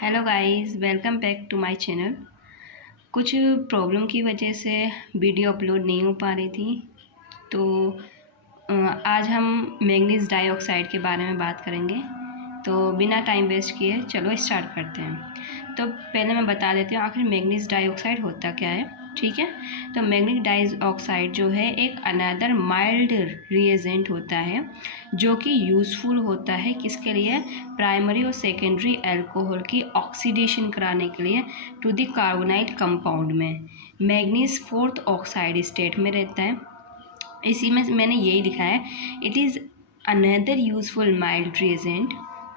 Hello guys, welcome back to my channel. कुछ problem की वजह से वीडियो अपलोड नहीं हो पा रही थी, तो आज हम मैंगनीज डाइऑक्साइड के बारे में बात करेंगे। तो बिना टाइम वेस्ट किए चलो स्टार्ट करते हैं। तो पहले मैं बता देती हूँ आखिर मैंगनीज डाइऑक्साइड होता क्या है। ठीक है, तो मैंगनीज डाइऑक्साइड जो है एक अनदर माइल्ड रिएजेंट होता है जो कि यूज़फुल होता है किसके लिए, प्राइमरी और सेकेंडरी अल्कोहल की ऑक्सीडेशन कराने के लिए टू द कार्बोनाइल कंपाउंड में। मैंगनीज फोर्थ ऑक्साइड स्टेट में रहता है। इसी में मैंने यही लिखा है, it is another useful mild reagent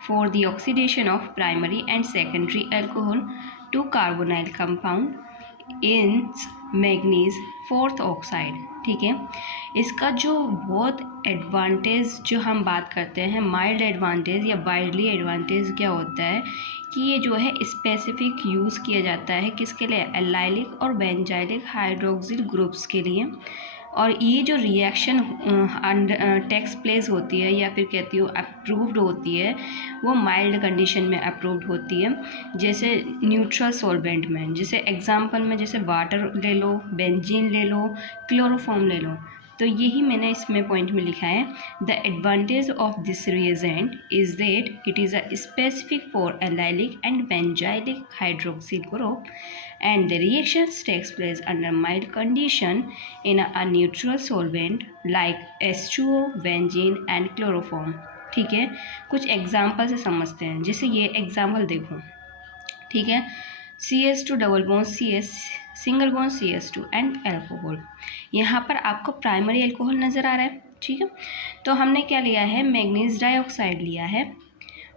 for the oxidation of primary and secondary alcohol to carbonyl compound in manganese fourth oxide. ठीक है, इसका जो बहुत एडवांटेज जो हम बात करते हैं, माइल्ड एडवांटेज या वाइडली एडवांटेज क्या होता है कि ये जो है स्पेसिफिक यूज़ किया जाता है किसके लिए, एल्लाइलिक और बेंजाइलिक हाइड्रोक्सिल ग्रुप्स के लिए। और ये जो रिएक्शन टेक्स प्लेस होती है या फिर कहती हूँ अप्रूव्ड होती है, वो माइल्ड कंडीशन में अप्रूव्ड होती है। जैसे न्यूट्रल सॉल्वेंट में, जैसे एग्जांपल में जैसे वाटर ले लो, बेंजीन ले लो, क्लोरोफॉर्म ले लो। तो यही मैंने इसमें पॉइंट में लिखा है, the advantage of this reagent is that it is a specific for allylic and benzylic hydroxyl group and the reactions takes place under mild condition in a neutral solvent like H2O, benzene and chloroform। ठीक है, कुछ example से समझते हैं। जैसे ये example देखो, ठीक है, CH2 double bond CS single bond CS2 and alcohol. यहाँ पर आपको प्राइमरी अल्कोहल नज़र आ रहा है। ठीक है, तो हमने क्या लिया है, मैंगनीज डाइऑक्साइड लिया है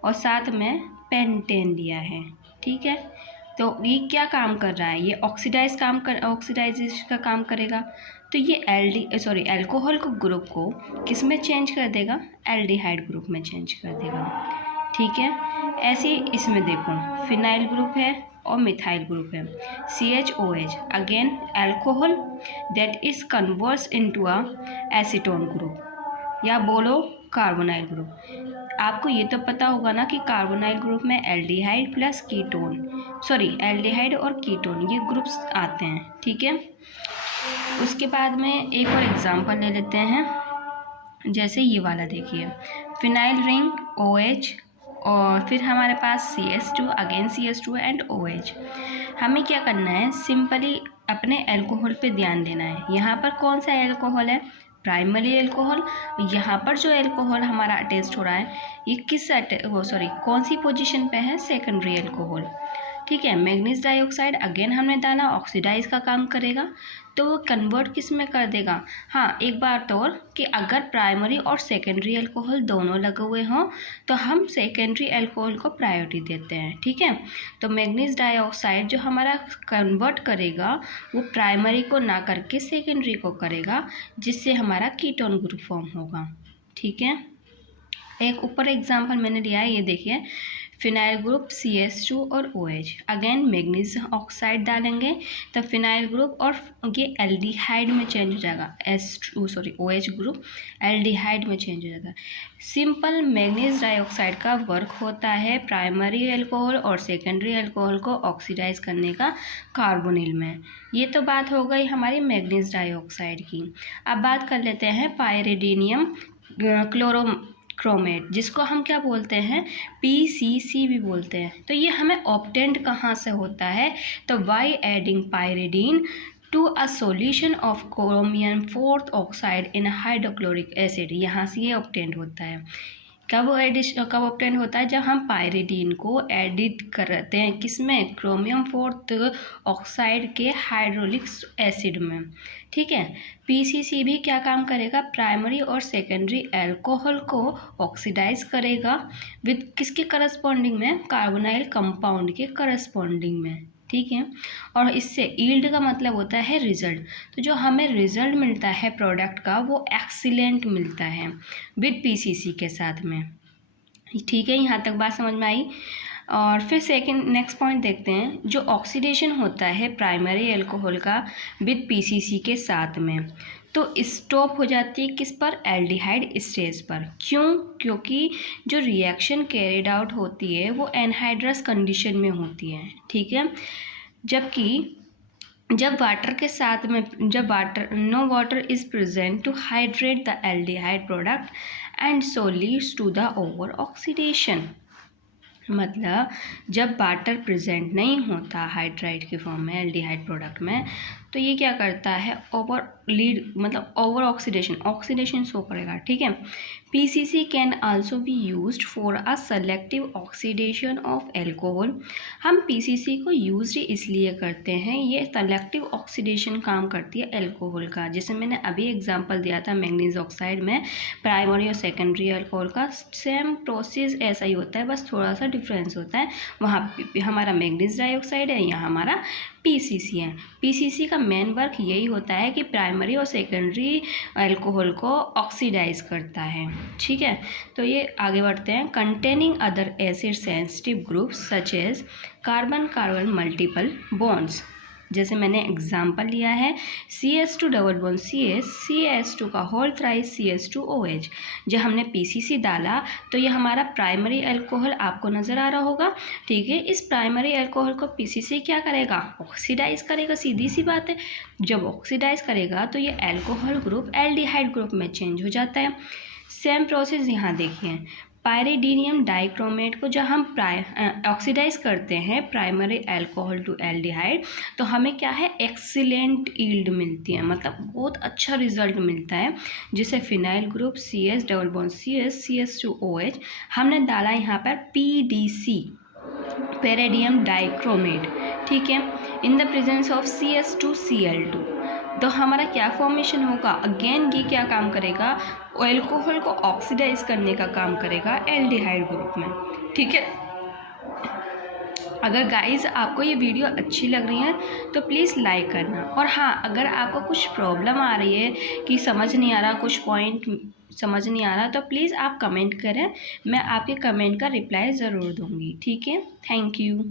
और साथ में पेंटेन लिया है। ठीक है, तो ये क्या काम कर रहा है, ये ऑक्सीडाइजेशन का काम करेगा। तो ये अल्कोहल को ग्रुप को किस में चेंज कर देगा, एल्डिहाइड ग्रुप में चेंज कर देगा। ठीक है, ऐसे ही इसमें देखो फिनाइल ग्रुप है और मिथाइल ग्रुप है, CHOH again alcohol that is converts into a acetone group या बोलो कार्बोनाइल ग्रुप। आपको ये तो पता होगा ना कि कार्बोनाइल ग्रुप में एल्डिहाइड प्लस एल्डिहाइड और कीटोन ये ग्रुप्स आते हैं। ठीक है, उसके बाद में एक और एग्जांपल ले लेते हैं। जैसे ये वाला देखिए, फिनाइल रिंग OH और फिर हमारे पास CS2 again CS2 and OH। हमें क्या करना है, सिंपली अपने अल्कोहल पे ध्यान देना है। यहाँ पर कौन सा अल्कोहल है, प्राइमरी अल्कोहल। यहाँ पर जो अल्कोहल हमारा अटैच्ड हो रहा है ये कौन सी पोजीशन पे है, सेकेंडरी अल्कोहल। ठीक है, मैंगनीज डाइऑक्साइड अगेन हमने डाला, ऑक्सीडाइज का काम करेगा, तो वो कन्वर्ट किस में कर देगा। हाँ, एक बात और कि अगर प्राइमरी और सेकेंडरी अल्कोहल दोनों लगे हुए हों तो हम सेकेंडरी अल्कोहल को प्रायोरिटी देते हैं। ठीक है, तो मैंगनीज डाइऑक्साइड जो हमारा कन्वर्ट करेगा वो प्राइमरी को ना करके सेकेंडरी को करेगा, जिससे हमारा कीटोन ग्रुप फॉर्म होगा। ठीक है, एक ऊपर एग्जाम्पल मैंने लिया है, ये देखिए फिनाइल ग्रुप CS2 और OH। अगेन मैंगनीज ऑक्साइड डालेंगे तो फिनाइल ग्रुप और ये एल्डिहाइड में चेंज हो जाएगा, OH ग्रुप एल्डिहाइड में चेंज हो जाएगा। सिंपल मैंगनीज डाइऑक्साइड का वर्क होता है प्राइमरी अल्कोहल और सेकेंडरी अल्कोहल को ऑक्सीडाइज करने का कार्बोनिल में। ये तो बात हो गई हमारी मैंगनीज डाइऑक्साइड की। अब बात कर लेते हैं पायरिडीनियम क्रोमेट, जिसको हम क्या बोलते हैं, PCC भी बोलते हैं। तो ये हमें ऑब्टेंड कहाँ से होता है, तो by adding pyridine to a solution of chromium fourth oxide in hydrochloric acid. यहाँ से ये ऑब्टेंड होता है। कब ऑब्टेंड होता है, जब हम पायरिडीन को एडिट करते हैं किसमें, क्रोमियम फोर्थ ऑक्साइड के हाइड्रोलिक एसिड में। ठीक है, PCC भी क्या काम करेगा, प्राइमरी और सेकेंडरी अल्कोहल को ऑक्सीडाइज करेगा विद किसके करस्पॉन्डिंग में, कार्बोनाइल कंपाउंड के करस्पॉन्डिंग में। ठीक है, और इससे ईल्ड का मतलब होता है रिजल्ट। तो जो हमें रिजल्ट मिलता है प्रोडक्ट का वो एक्सीलेंट मिलता है विद PCC के साथ में। ठीक है, यहाँ तक बात समझ में आई। और फिर नेक्स्ट पॉइंट देखते हैं, जो ऑक्सीडेशन होता है प्राइमरी अल्कोहल का विद PCC के साथ में। तो स्टॉप हो जाती है किस पर, एल्डिहाइड स्टेज पर। क्यों? क्योंकि जो रिएक्शन कैरिड आउट होती है वो एनहाइड्रस कंडीशन में होती है, ठीक है। जबकि जब वाटर के साथ में no water is present to hydrate the aldehyde product and so leads to the over oxidation. मतलब जब वाटर प्रेजेंट नहीं होता हाइड्राइड के फॉर्म में एल्डिहाइड प्रोडक्ट में, तो ये क्या करता है, ओवर ऑक्सीडेशन शो करेगा, ठीक है। PCC can also be used for a selective oxidation of alcohol. हम PCC को यूज इसलिए करते हैं, ये सेलेक्टिव ऑक्सीडेशन काम करती है एल्कोहल का। जैसे मैंने अभी एग्जांपल दिया था मैंगनीज ऑक्साइड में, प्राइमरी और सेकेंडरी अल्कोहल का सेम प्रोसेस ऐसा ही होता है, बस थोड़ा सा डिफरेंस होता है। वहाँ हमारा मैंगनीज डाइऑक्साइड है, यहाँ हमारा PCC है। PCC का मेन वर्क यही होता है कि प्राइमरी और सेकेंडरी अल्कोहल को ऑक्सीडाइज करता है, ठीक है। तो ये आगे बढ़ते हैं। Containing other acid sensitive groups such as carbon carbon multiple bonds. जैसे मैंने एग्जाम्पल लिया है CH2 double bond CH, CH2 का होल थ्राइस CH2OH। जब हमने PCC डाला तो ये हमारा प्राइमरी अल्कोहल आपको नज़र आ रहा होगा, ठीक है। इस प्राइमरी अल्कोहल को PCC क्या करेगा, ऑक्सीडाइज करेगा, सीधी सी बात है। जब ऑक्सीडाइज करेगा तो ये अल्कोहल ग्रुप एल्डिहाइड ग्रुप में चेंज हो जाता है। सेम प्रोसेस यहाँ देखिए, पायरिडीनियम डाइक्रोमेट को जब हम ऑक्सीडाइज करते हैं प्राइमरी अल्कोहल टू एल्डिहाइड, तो हमें क्या है, एक्सीलेंट यील्ड मिलती है, मतलब बहुत अच्छा रिजल्ट मिलता है। जिसे phenyl group CH double bond CH CH2OH, हमने डाला यहाँ पर PDC पैरिडियम डाइक्रोमेट, ठीक है, in the presence of CH2Cl2। तो हमारा क्या फॉर्मेशन होगा, अगेन ये क्या काम करेगा, अल्कोहल को ऑक्सीडाइज करने का काम करेगा एल्डिहाइड ग्रुप में, ठीक है। अगर गाइस आपको ये वीडियो अच्छी लग रही है तो प्लीज़ लाइक करना। और हाँ, अगर आपको कुछ प्रॉब्लम आ रही है कि समझ नहीं आ रहा, कुछ पॉइंट समझ नहीं आ रहा, तो प्लीज़ आप कमेंट करें, मैं आपके कमेंट का रिप्लाई ज़रूर दूँगी, ठीक है। Thank you.